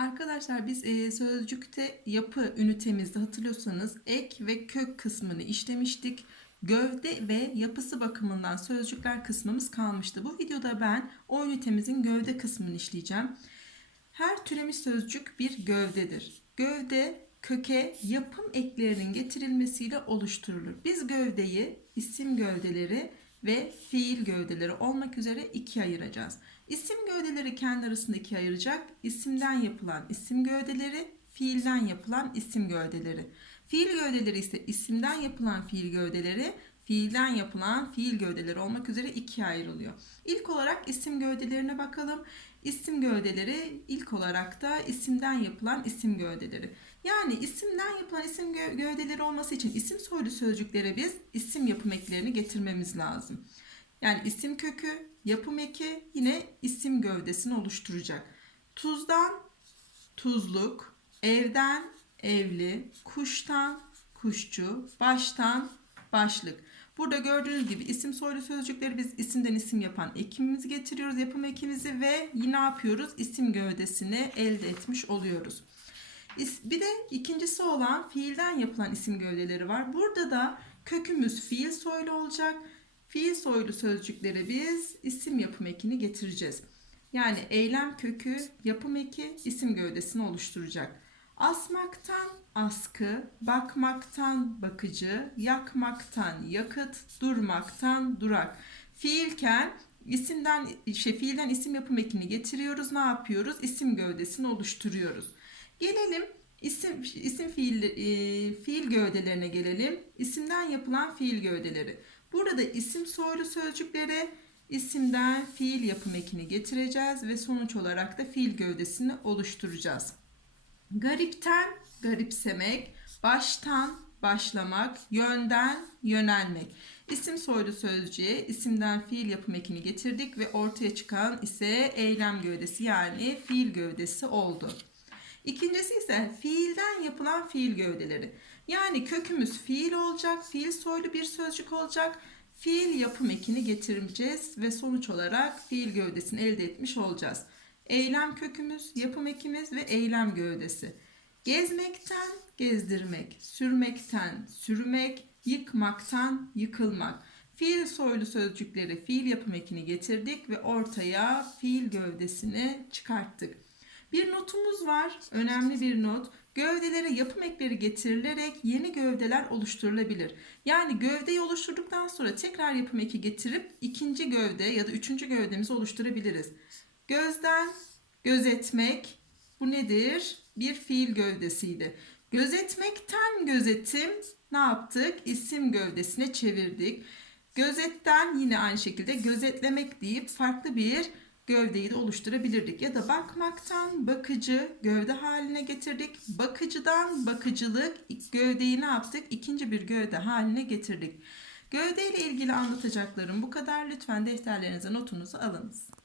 Arkadaşlar biz e, sözcükte yapı ünitemizde hatırlıyorsanız ek ve kök kısmını işlemiştik. Gövde ve yapısı bakımından sözcükler kısmımız kalmıştı. Bu videoda ben o ünitemizin gövde kısmını işleyeceğim. Her türemiş sözcük bir gövdedir. Gövde köke yapım eklerinin getirilmesiyle oluşturulur. Biz gövdeyi isim gövdeleri ve fiil gövdeleri olmak üzere ikiye ayıracağız. İsim gövdeleri kendi arasında ikiye ayıracak. İsimden yapılan isim gövdeleri, fiilden yapılan isim gövdeleri. Fiil gövdeleri ise isimden yapılan fiil gövdeleri, fiilden yapılan fiil gövdeleri olmak üzere ikiye ayrılıyor. İlk olarak isim gövdelerine bakalım. İsim gövdeleri ilk olarak da isimden yapılan isim gövdeleri. Yani isimden yapılan isim gö- gövdeleri olması için isim soylu sözcüklere biz isim yapım eklerini getirmemiz lazım. Yani isim kökü, yapım eki yine isim gövdesini oluşturacak. Tuzdan tuzluk, evden evli, kuştan kuşçu, baştan başlık. Burada gördüğünüz gibi isim soylu sözcükleri biz isimden isim yapan ekimimizi getiriyoruz, yapım ekimizi ve yine ne yapıyoruz? İsim gövdesini elde etmiş oluyoruz. Bir de ikincisi olan fiilden yapılan isim gövdeleri var. Burada da kökümüz fiil soylu olacak. Fiil soylu sözcükleri biz isim yapım ekini getireceğiz. Yani eylem kökü, yapım eki isim gövdesini oluşturacak. Asmaktan askı, bakmaktan bakıcı, yakmaktan yakıt, durmaktan durak. Fiilken isimden şey fiilden isim yapım ekini getiriyoruz. Ne yapıyoruz? İsim gövdesini oluşturuyoruz. Gelelim isim isim fiil e, fiil gövdelerine gelelim. İsimden yapılan fiil gövdeleri. Burada da isim soylu sözcüklere isimden fiil yapım ekini getireceğiz ve sonuç olarak da fiil gövdesini oluşturacağız. Garipten garipsemek, baştan başlamak, yönden yönelmek. İsim soylu sözcüğe isimden fiil yapım ekini getirdik ve ortaya çıkan ise eylem gövdesi yani fiil gövdesi oldu. İkincisi ise fiilden yapılan fiil gövdeleri. Yani kökümüz fiil olacak, fiil soylu bir sözcük olacak. Fiil yapım ekini getireceğiz ve sonuç olarak fiil gövdesini elde etmiş olacağız. Eylem kökümüz, yapım ekimiz ve eylem gövdesi. Gezmekten gezdirmek, sürmekten sürmek, yıkmaktan yıkılmak. Fiil soylu sözcükleri fiil yapım ekini getirdik ve ortaya fiil gövdesini çıkarttık. Bir notumuz var, önemli bir not. Gövdelere yapım ekleri getirilerek yeni gövdeler oluşturulabilir. Yani gövdeyi oluşturduktan sonra tekrar yapım eki getirip ikinci gövde ya da üçüncü gövdemizi oluşturabiliriz. Gözden gözetmek bu nedir? Bir fiil gövdesiydi. Gözetmekten gözetim ne yaptık? İsim gövdesine çevirdik. Gözetten yine aynı şekilde gözetlemek deyip farklı bir gövdeyi de oluşturabilirdik. Ya da bakmaktan bakıcı gövde haline getirdik. Bakıcıdan bakıcılık gövdeyi ne yaptık? İkinci bir gövde haline getirdik. Gövde ile ilgili anlatacaklarım bu kadar. Lütfen defterlerinize notunuzu alınız.